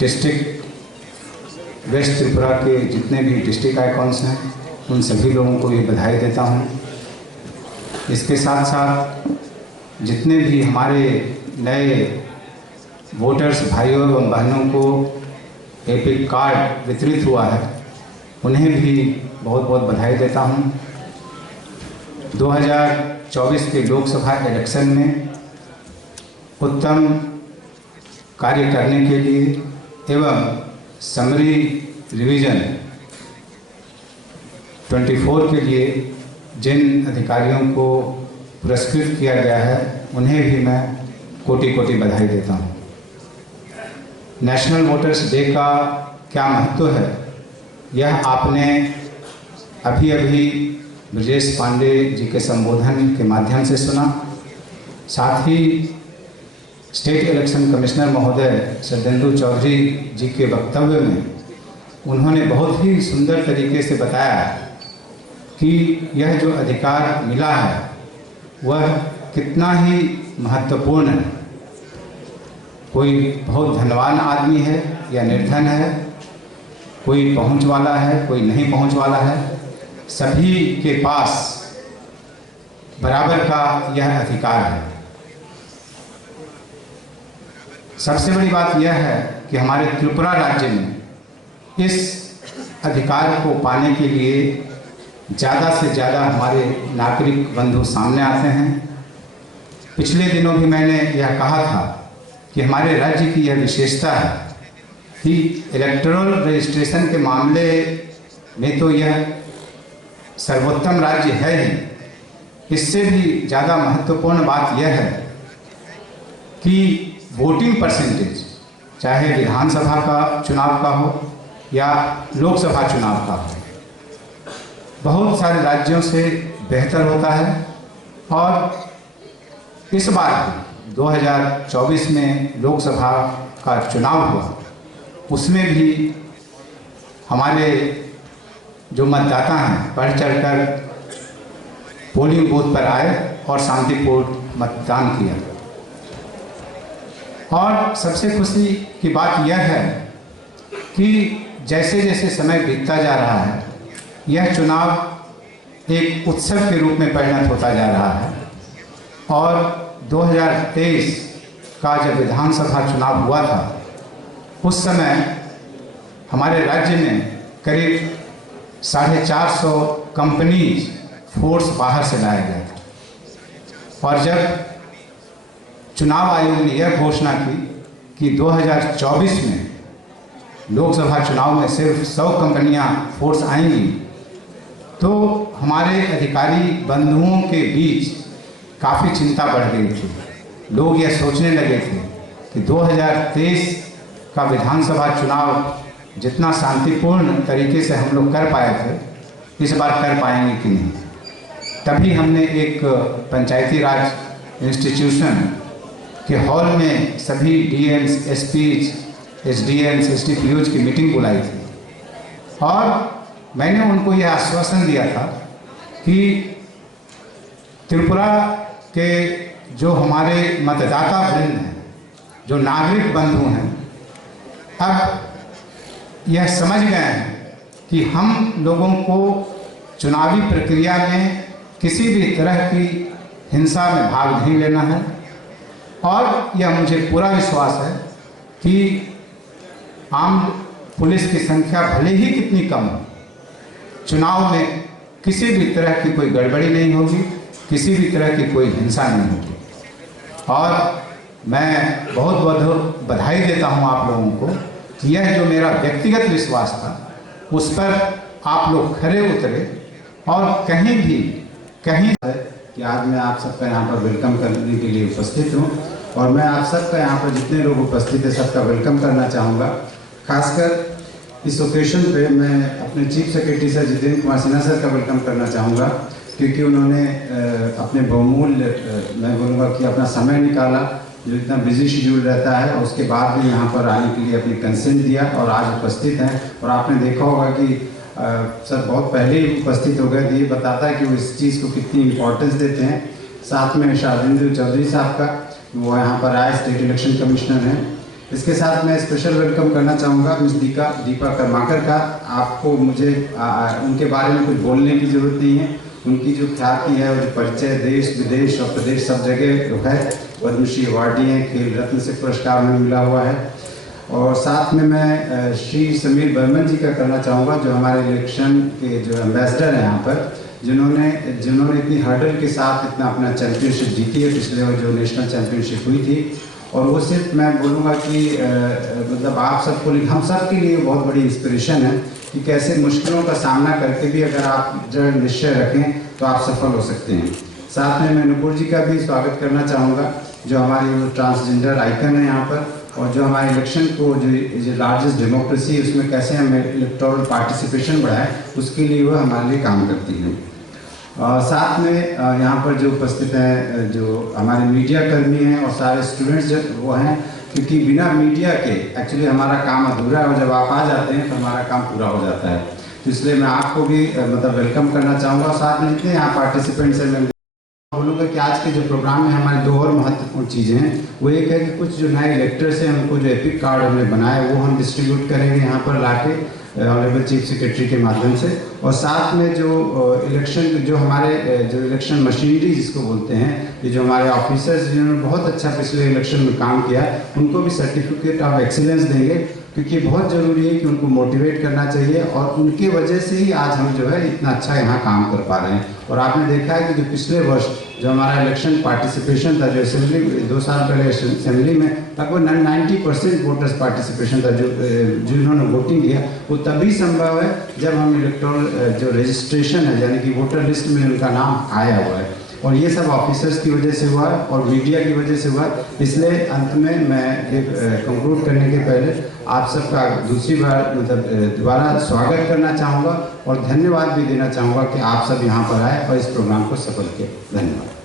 District waste Tripura के जितने भी डिस्ट्रिक्ट आइकॉन्स हैं उन सभी लोगों को ये बधाई देता हूँ। इसके साथ साथ जितने भी हमारे नए वोटर्स भाइयों एवं बहनों को एपिक कार्ड वितरित हुआ है उन्हें भी बहुत बहुत बधाई देता हूँ। 2024 के लोकसभा इलेक्शन में उत्तम कार्य करने के लिए एवं समरी रिवीजन 24 के लिए जिन अधिकारियों को पुरस्कृत किया गया है उन्हें भी मैं कोटि कोटि बधाई देता हूँ। नेशनल वोटर्स डे का क्या महत्व है यह आपने अभी अभी ब्रजेश पांडे जी के संबोधन के माध्यम से सुना। साथ ही स्टेट इलेक्शन कमिश्नर महोदय सत्येंदु चौधरी जी के वक्तव्य में उन्होंने बहुत ही सुंदर तरीके से बताया कि यह जो अधिकार मिला है वह कितना ही महत्वपूर्ण है। कोई बहुत धनवान आदमी है या निर्धन है, कोई पहुंच वाला है, कोई नहीं पहुंच वाला है, सभी के पास बराबर का यह अधिकार है। सबसे बड़ी बात यह है कि हमारे त्रिपुरा राज्य में इस अधिकार को पाने के लिए ज़्यादा से ज़्यादा हमारे नागरिक बंधु सामने आते हैं। पिछले दिनों भी मैंने यह कहा था कि हमारे राज्य की यह विशेषता है कि इलेक्टोरल रजिस्ट्रेशन के मामले में तो यह सर्वोत्तम राज्य है ही। इससे भी ज़्यादा महत्वपूर्ण बात यह है कि वोटिंग परसेंटेज चाहे विधानसभा का चुनाव का हो या लोकसभा चुनाव का हो बहुत सारे राज्यों से बेहतर होता है। और इस बार 2024 में लोकसभा का चुनाव हुआ उसमें भी हमारे जो मतदाता हैं बढ़ चढ़कर पोलिंग बूथ पर आए और शांतिपूर्ण मतदान किया। और सबसे खुशी की बात यह है कि जैसे जैसे समय बीतता जा रहा है यह चुनाव एक उत्सव के रूप में परिणत होता जा रहा है। और 2023 का जब विधानसभा चुनाव हुआ था उस समय हमारे राज्य में करीब 450 कंपनीज फोर्स बाहर से लाया गया था। और जब चुनाव आयोग ने यह घोषणा की कि 2024 में लोकसभा चुनाव में सिर्फ 100 कंपनियां फोर्स आएंगी तो हमारे अधिकारी बंधुओं के बीच काफ़ी चिंता बढ़ गई थी। लोग यह सोचने लगे थे कि 2023 का विधानसभा चुनाव जितना शांतिपूर्ण तरीके से हम लोग कर पाए थे इस बार कर पाएंगे कि नहीं। तभी हमने एक पंचायती राज इंस्टीट्यूशन के हॉल में सभी डीएम्स, एसपीज, एसडीएम्स, एसडीपीओज की मीटिंग बुलाई थी। और मैंने उनको यह आश्वासन दिया था कि त्रिपुरा के जो हमारे मतदाता वृंद हैं, जो नागरिक बंधु हैं, अब यह समझ गए हैं कि हम लोगों को चुनावी प्रक्रिया में किसी भी तरह की हिंसा में भाग नहीं लेना है। और यह मुझे पूरा विश्वास है कि आम पुलिस की संख्या भले ही कितनी कम हो, चुनाव में किसी भी तरह की कोई गड़बड़ी नहीं होगी, किसी भी तरह की कोई हिंसा नहीं होगी। और मैं बहुत बहुत बधाई देता हूं आप लोगों को कि यह जो मेरा व्यक्तिगत विश्वास था उस पर आप लोग खरे उतरे। और कहीं कि आज मैं आप सबका यहाँ पर वेलकम करने के लिए उपस्थित हूँ और मैं आप सबका यहाँ पर जितने लोग उपस्थित हैं सबका वेलकम करना चाहूँगा। खासकर इस ओकेशन पे मैं अपने chief secretary sir Jitendra Kumar Sinha sir का वेलकम करना चाहूँगा क्योंकि उन्होंने अपने बहुमूल्य मैं बोलूँगा कि अपना समय निकाला जो इतना बिजी शेड्यूल रहता है और उसके बाद भी यहाँ पर आने के लिए अपनी कंसेंट दिया और आज उपस्थित हैं। और आपने देखा होगा कि सर बहुत पहले ही उपस्थित हो गए थे। ये बताता है कि वो इस चीज़ को कितनी इम्पोर्टेंस देते हैं। साथ में शार्देंद्र चौधरी साहब का वो यहाँ पर आए, स्टेट इलेक्शन कमिश्नर हैं। इसके साथ मैं स्पेशल वेलकम करना चाहूँगा मिस दीपा कर्माकर का। आपको मुझे उनके बारे में कुछ बोलने की ज़रूरत नहीं है। उनकी जो ख्याति है और जो परिचय देश विदेश और प्रदेश सब जगह है। पद्मश्री अवार्डी हैं, खेल रत्न से पुरस्कार में मिला हुआ है। और साथ में मैं श्री समीर बर्मन जी का करना चाहूँगा, जो हमारे इलेक्शन के जो एम्बेसडर हैं यहाँ पर, जिन्होंने इतनी हर्डल के साथ इतना अपना चैम्पियनशिप जीती है पिछले जो नेशनल चैम्पियनशिप हुई थी। और वो सिर्फ मैं बोलूँगा कि मतलब आप सबको, हम सब के लिए बहुत बड़ी इंस्पिरेशन है कि कैसे मुश्किलों का सामना करके भी अगर आप दृढ़ निश्चय रखें तो आप सफल हो सकते हैं। साथ में मैं नुपुर जी का भी स्वागत करना चाहूँगा, जो हमारी ट्रांसजेंडर आइकन है यहाँ पर, और जो हमारे इलेक्शन को जो लार्जेस्ट डेमोक्रेसी है उसमें कैसे हम इलेक्टोरल पार्टिसिपेशन बढ़ाएं, उसके लिए वो हमारे लिए काम करती हैं। साथ में यहाँ पर जो उपस्थित हैं, जो हमारे मीडिया कर्मी हैं और सारे स्टूडेंट्स जो वो हैं, क्योंकि बिना मीडिया के एक्चुअली हमारा काम अधूरा है, और जब आप आ जाते हैं तो हमारा काम पूरा हो जाता है। तो इसलिए मैं आपको भी मतलब वेलकम करना चाहूँगा। साथ में जितने यहाँ पार्टिसिपेंट्स हैं, मैं बोलूँगा कि आज के जो प्रोग्राम में हमारे दो और महत्वपूर्ण चीज़ें हैं। वो एक है कि कुछ जो नए इलेक्टर्स हैं उनको जो एपिक कार्ड हमने बनाए वो हम डिस्ट्रीब्यूट करेंगे यहाँ पर लाके ऑनरेबल चीफ सेक्रेटरी के माध्यम से। और साथ में जो इलेक्शन जो हमारे जो इलेक्शन मशीनरी जिसको बोलते हैं, ये जो हमारे ऑफिसर्स जिन्होंने बहुत अच्छा पिछले इलेक्शन में काम किया, उनको भी सर्टिफिकेट ऑफ एक्सीलेंस देंगे, क्योंकि बहुत ज़रूरी है कि उनको मोटिवेट करना चाहिए, और उनके वजह से ही आज हम जो है इतना अच्छा यहाँ काम कर पा रहे हैं। और आपने देखा है कि जो पिछले वर्ष जो हमारा इलेक्शन पार्टिसिपेशन था, जो असेंबली 2 साल पहले असेंबली में लगभग 90% वोटर्स पार्टिसिपेशन था, जिन्होंने वोटिंग किया, वो तभी संभव है जब हम इलेक्टोरल जो रजिस्ट्रेशन है, यानी कि वोटर लिस्ट में उनका नाम आया हुआ है, और ये सब ऑफिसर्स की वजह से हुआ और मीडिया की वजह से हुआ। इसलिए अंत में मैं कंक्लूड करने के पहले आप सबका दूसरी बार मतलब दोबारा स्वागत करना चाहूँगा और धन्यवाद भी देना चाहूँगा कि आप सब यहाँ पर आए और इस प्रोग्राम को सफल किया। धन्यवाद।